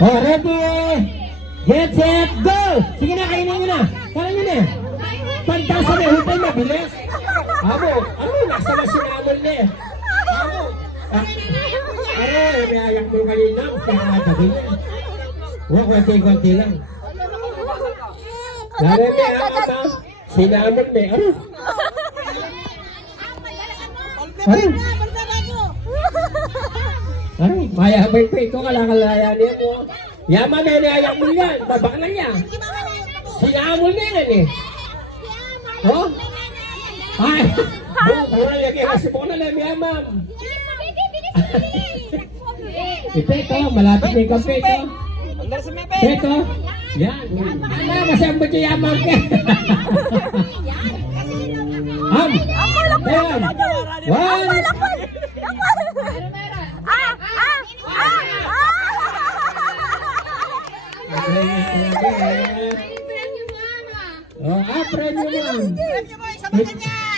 Oh, ready? Get set, go! Sige na, kainin nyo na. Kainin nyo na. Pantasa na, hutay na, bilis. Amo, nasa na sinamol na eh. Amo. May ayak mo kanina. Kaya natabi niya. Huwag, konti-konti lang. Lalo may akat ha. Sinamol na eh. Mayabay pa ito, kalakalaya niya mo. Yaman na niayak mo yan, babak na niya. Sinamol na yan eh. Oh? Ay! Mura lagi kasi po na lang yaman. Ito, malapit na yung kape ito. Ito, yan. Masambot yung yaman ka. Ayan. One. Premium, ma'am.